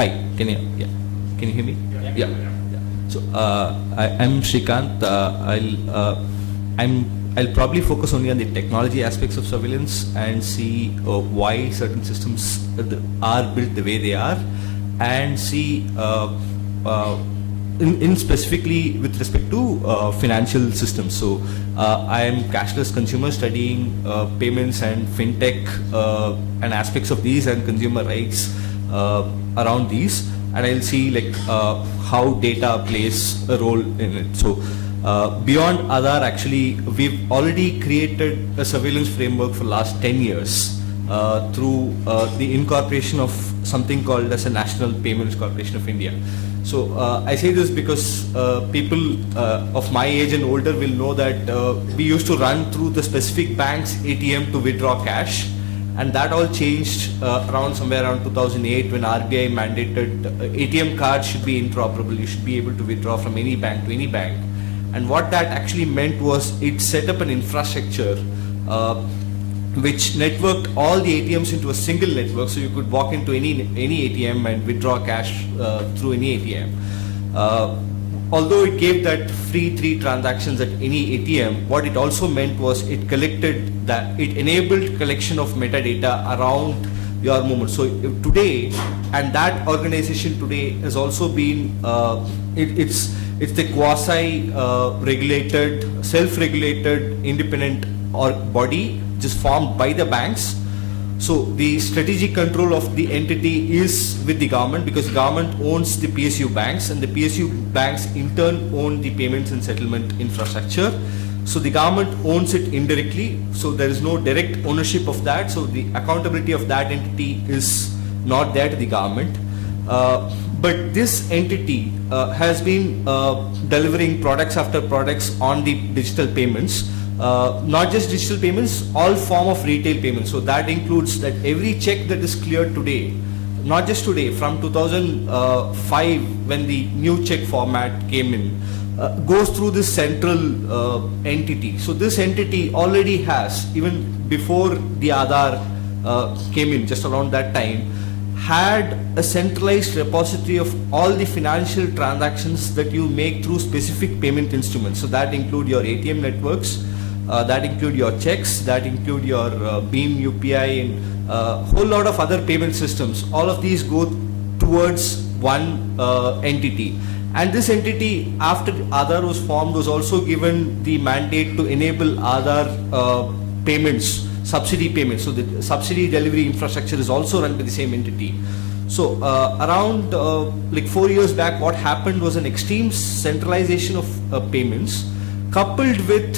Hi, can you hear me? Yeah. So I'm Srikanth. I'll probably focus only on the technology aspects of surveillance and see why certain systems are built the way they are, and see in specifically with respect to financial systems. So I am cashless consumer studying payments and fintech and aspects of these and consumer rights around these, and I'll see like how data plays a role in it. So beyond Aadhaar, actually we've already created a surveillance framework for last 10 years through the incorporation of something called as a National Payments Corporation of India. So I say this because people of my age and older will know that we used to run through the specific bank's ATM to withdraw cash, and that all changed around somewhere around 2008 when RBI mandated ATM cards should be interoperable. You should be able to withdraw from any bank to any bank. And what that actually meant was it set up an infrastructure which networked all the ATMs into a single network, so you could walk into any ATM and withdraw cash through any ATM. Although it gave that free 3 transactions at any ATM, what it also meant was it enabled collection of metadata around your movement. So today, and that organization today has also been, it's the quasi-regulated, self-regulated, independent body just formed by the banks. So the strategic control of the entity is with the government, because government owns the PSU banks, and the PSU banks in turn own the payments and settlement infrastructure. So the government owns it indirectly, so there is no direct ownership of that, so the accountability of that entity is not there to the government. But this entity has been delivering products after products on the digital payments. Not just digital payments, all form of retail payments. So that includes that every check that is cleared today, not just today, from 2005 when the new check format came in, goes through this central entity. So this entity already has, even before the Aadhaar came in, just around that time, had a centralized repository of all the financial transactions that you make through specific payment instruments. So that include your ATM networks, that include your checks, that include your Beam UPI, and a whole lot of other payment systems. All of these go towards one entity. And this entity, after Aadhaar was formed, was also given the mandate to enable Aadhaar payments, subsidy payments. So the subsidy delivery infrastructure is also run by the same entity. So around like 4 years back, what happened was an extreme centralization of payments, coupled with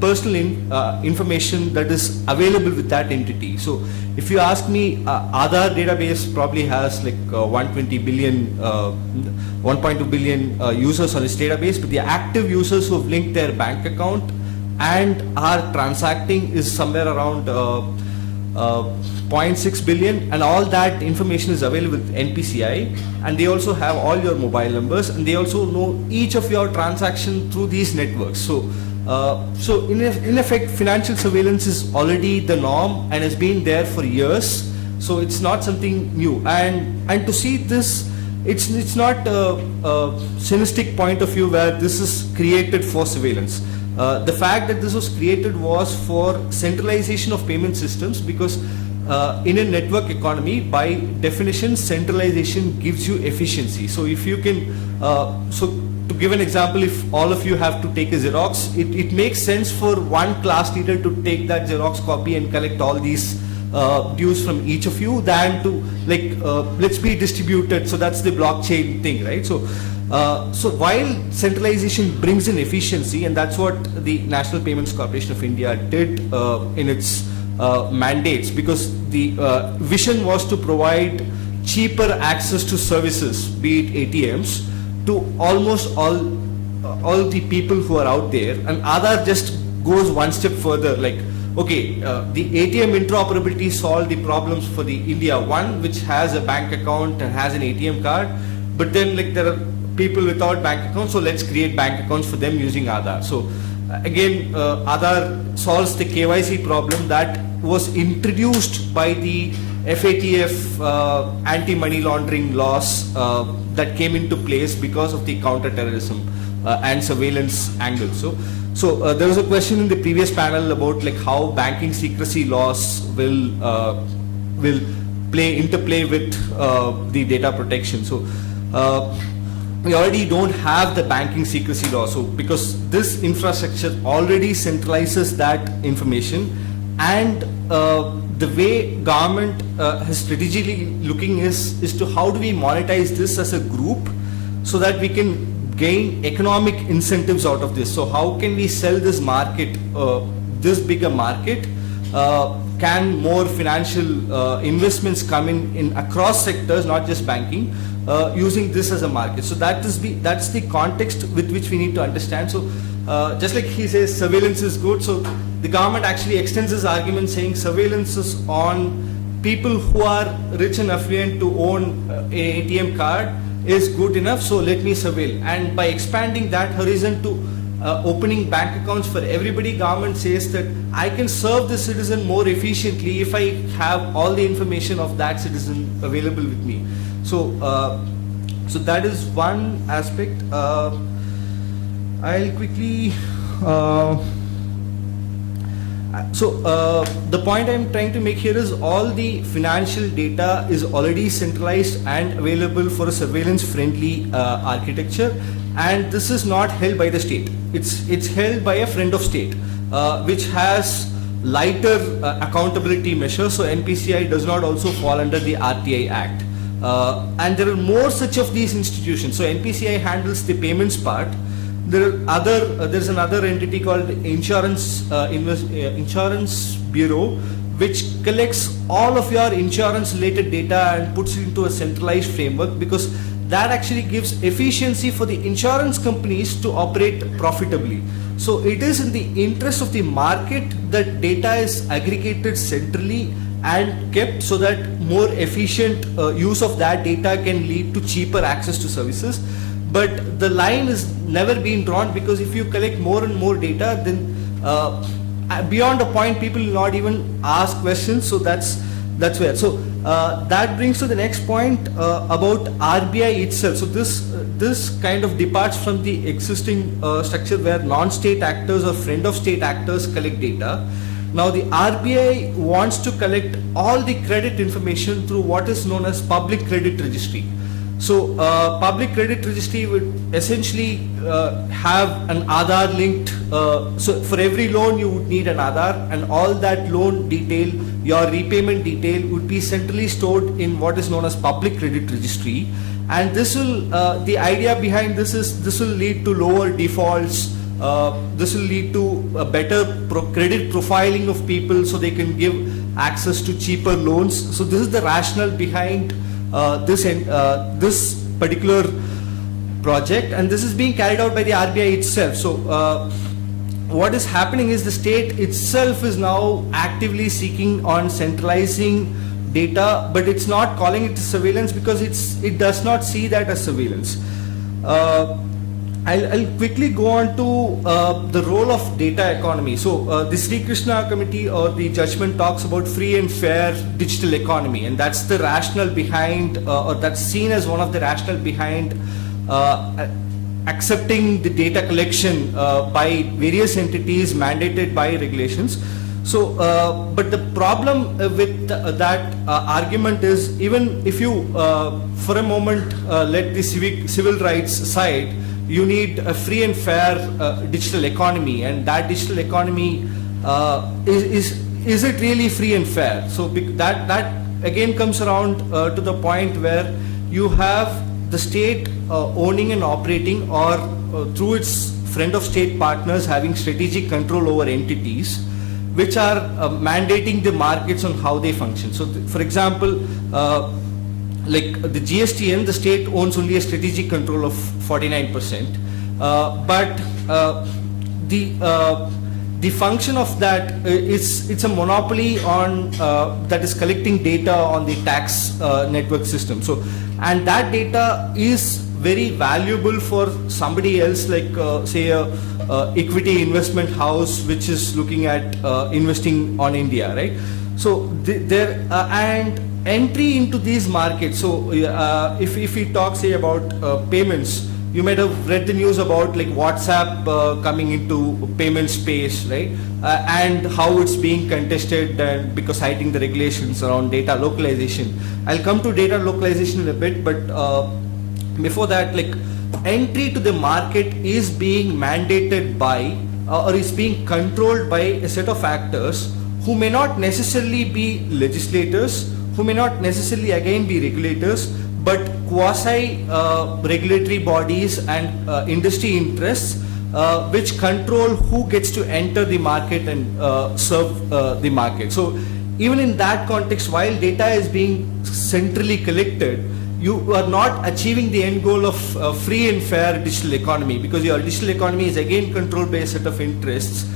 personal information that is available with that entity. So if you ask me, Aadhaar database probably has like 120 billion, 1.2 billion users on its database, but the active users who have linked their bank account and are transacting is somewhere around 0.6 billion, and all that information is available with NPCI, and they also have all your mobile numbers, and they also know each of your transactions through these networks. So so in effect, financial surveillance is already the norm and has been there for years. So it's not something new. And to see this, it's not a cynistic point of view where this is created for surveillance. The fact that this was created was for centralization of payment systems, because in a network economy, by definition, centralization gives you efficiency. So if you can, to give an example, if all of you have to take a Xerox, it makes sense for one class leader to take that Xerox copy and collect all these dues from each of you, than to like let's be distributed. So that's the blockchain thing, right? So so while centralization brings in efficiency, and that's what the National Payments Corporation of India did in its mandates, because the vision was to provide cheaper access to services, be it ATMs, to almost all the people who are out there. And Aadhaar just goes one step further, like, okay, the ATM interoperability solved the problems for the India one, which has a bank account and has an ATM card, but then like there are people without bank accounts, so let's create bank accounts for them using Aadhaar. So again, Aadhaar solves the KYC problem that was introduced by the FATF anti-money laundering laws that came into place because of the counter-terrorism and surveillance angle. So there was a question in the previous panel about like how banking secrecy laws will interplay with the data protection. So we already don't have the banking secrecy law. So because this infrastructure already centralizes that information, and the way government is strategically looking is to how do we monetize this as a group so that we can gain economic incentives out of this. So how can we sell this market, this bigger market? Can more financial investments come in across sectors, not just banking, using this as a market? So that's the context with which we need to understand. So just like he says surveillance is good, so the government actually extends his argument saying surveillance is on people who are rich and affluent to own an ATM card is good enough, so let me surveil. And by expanding that horizon to opening bank accounts for everybody, government says that I can serve the citizen more efficiently if I have all the information of that citizen available with me. So so that is one aspect. I'll quickly the point I'm trying to make here is all the financial data is already centralized and available for a surveillance friendly architecture, and this is not held by the state. It's held by a friend of state which has lighter accountability measures. So NPCI does not also fall under the RTI Act, and there are more such of these institutions. So NPCI handles the payments part. There's another entity called Insurance Bureau, which collects all of your insurance related data and puts it into a centralized framework, because that actually gives efficiency for the insurance companies to operate profitably. So it is in the interest of the market that data is aggregated centrally and kept so that more efficient use of that data can lead to cheaper access to services. But the line is never been drawn, because if you collect more and more data, then beyond a point people will not even ask questions. So that's where. So that brings to the next point about RBI itself. So this kind of departs from the existing structure where non-state actors or friend of state actors collect data. Now the RBI wants to collect all the credit information through what is known as public credit registry. So public credit registry would essentially have an Aadhaar linked, so for every loan you would need an Aadhaar, and all that loan detail, your repayment detail would be centrally stored in what is known as public credit registry. And this will, the idea behind this is this will lead to lower defaults, this will lead to a better credit profiling of people so they can give access to cheaper loans. So this is the rationale behind this particular project, and this is being carried out by the RBI itself. So what is happening is the state itself is now actively seeking on centralizing data, but it's not calling it surveillance because it does not see that as surveillance. I'll quickly go on to the role of data economy. So the Sri Krishna committee or the judgment talks about free and fair digital economy, and that's the rationale behind, or that's seen as one of the rationale behind accepting the data collection by various entities mandated by regulations. So, but the problem with that argument is, even if you for a moment let the civil rights side, you need a free and fair digital economy, and that digital economy is it really free and fair? So that again comes around to the point where you have the state owning and operating, or through its friend of state partners having strategic control over entities which are mandating the markets on how they function. So for example, like the GSTN, the state owns only a strategic control of 49%, but the function of that it's a monopoly on that is collecting data on the tax network system. So, and that data is very valuable for somebody else, like say a equity investment house which is looking at investing on India, right? So and entry into these markets. So if we talk, say, about payments, you might have read the news about like WhatsApp coming into payment space, right? And how it's being contested, and because citing the regulations around data localization. I'll come to data localization in a bit, but before that, like, entry to the market is being mandated by or is being controlled by a set of actors who may not necessarily be legislators, who may not necessarily again be regulators, but quasi regulatory bodies and industry interests which control who gets to enter the market and serve the market. So even in that context, while data is being centrally collected, you are not achieving the end goal of free and fair digital economy, because your digital economy is again controlled by a set of interests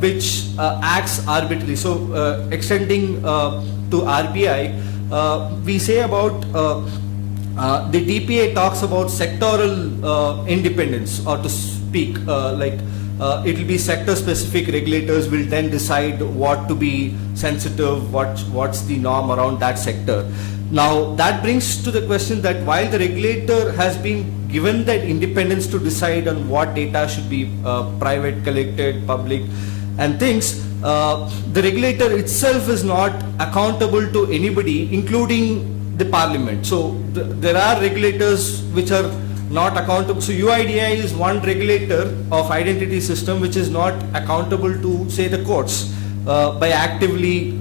which acts arbitrarily. So extending to RBI, we say about the DPA talks about sectoral independence, or to speak it will be sector specific. Regulators will then decide what to be sensitive, what's the norm around that sector. Now that brings to the question that while the regulator has been given that independence to decide on what data should be private, collected, public and things, the regulator itself is not accountable to anybody, including the parliament. So there are regulators which are not accountable. So UIDAI is one regulator of identity system which is not accountable to, say, the courts by actively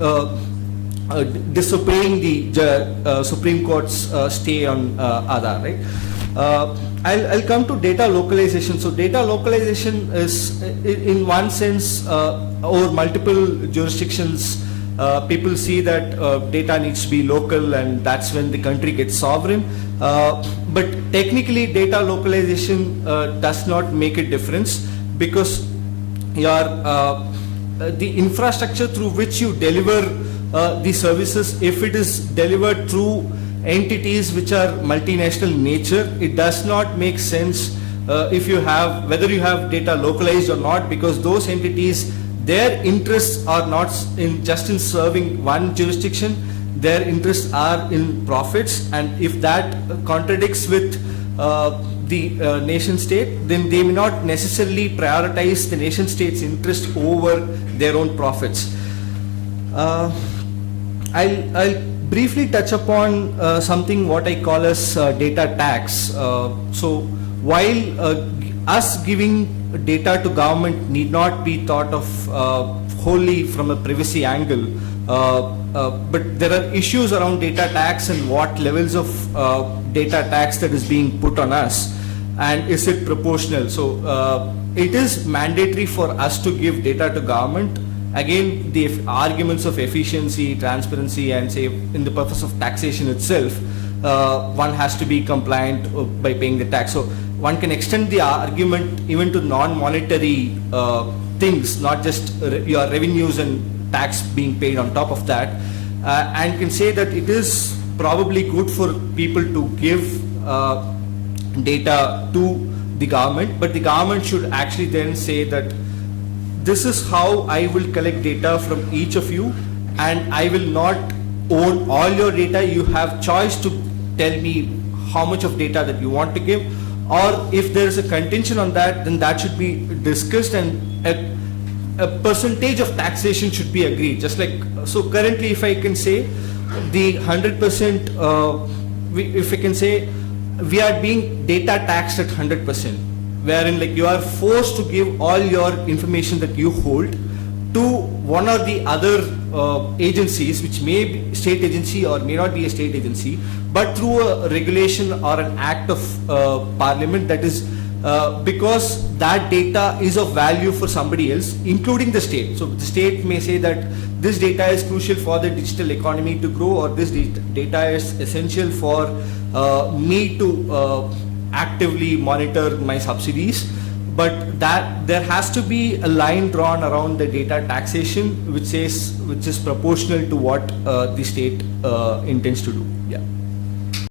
disobeying the Supreme Court's stay on Aadhaar, right? I'll come to data localization. So data localization is, in one sense, over multiple jurisdictions, people see that data needs to be local, and that's when the country gets sovereign. But technically, data localization does not make a difference, because your the infrastructure through which you deliver the services, if it is delivered through entities which are multinational in nature, it does not make sense if you have, whether you have data localized or not, because those entities, their interests are not in just in serving one jurisdiction, their interests are in profits, and if that contradicts with the nation state, then they may not necessarily prioritize the nation state's interest over their own profits. I'll briefly touch upon something what I call as data tax. So while us giving data to government need not be thought of wholly from a privacy angle, but there are issues around data tax and what levels of data tax that is being put on us, and is it proportional. So it is mandatory for us to give data to government. Again, the arguments of efficiency, transparency, and say in the purpose of taxation itself, one has to be compliant by paying the tax. So one can extend the argument even to non-monetary things, not just your revenues and tax being paid on top of that, and can say that it is probably good for people to give data to the government, but the government should actually then say that this is how I will collect data from each of you, and I will not own all your data. You have choice to tell me how much of data that you want to give, or if there is a contention on that, then that should be discussed, and a percentage of taxation should be agreed. Just like, so currently if I can say the 100%, if I can say we are being data taxed at 100%, wherein like you are forced to give all your information that you hold to one or the other agencies, which may be state agency or may not be a state agency, but through a regulation or an act of parliament, that is because that data is of value for somebody else, including the state. So the state may say that this data is crucial for the digital economy to grow, or this data is essential for me to actively monitor my subsidies, but that there has to be a line drawn around the data taxation which is proportional to what the state intends to do. Yeah.